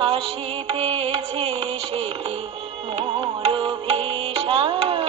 আসিতেছে সে কি মোর অভিশাপ।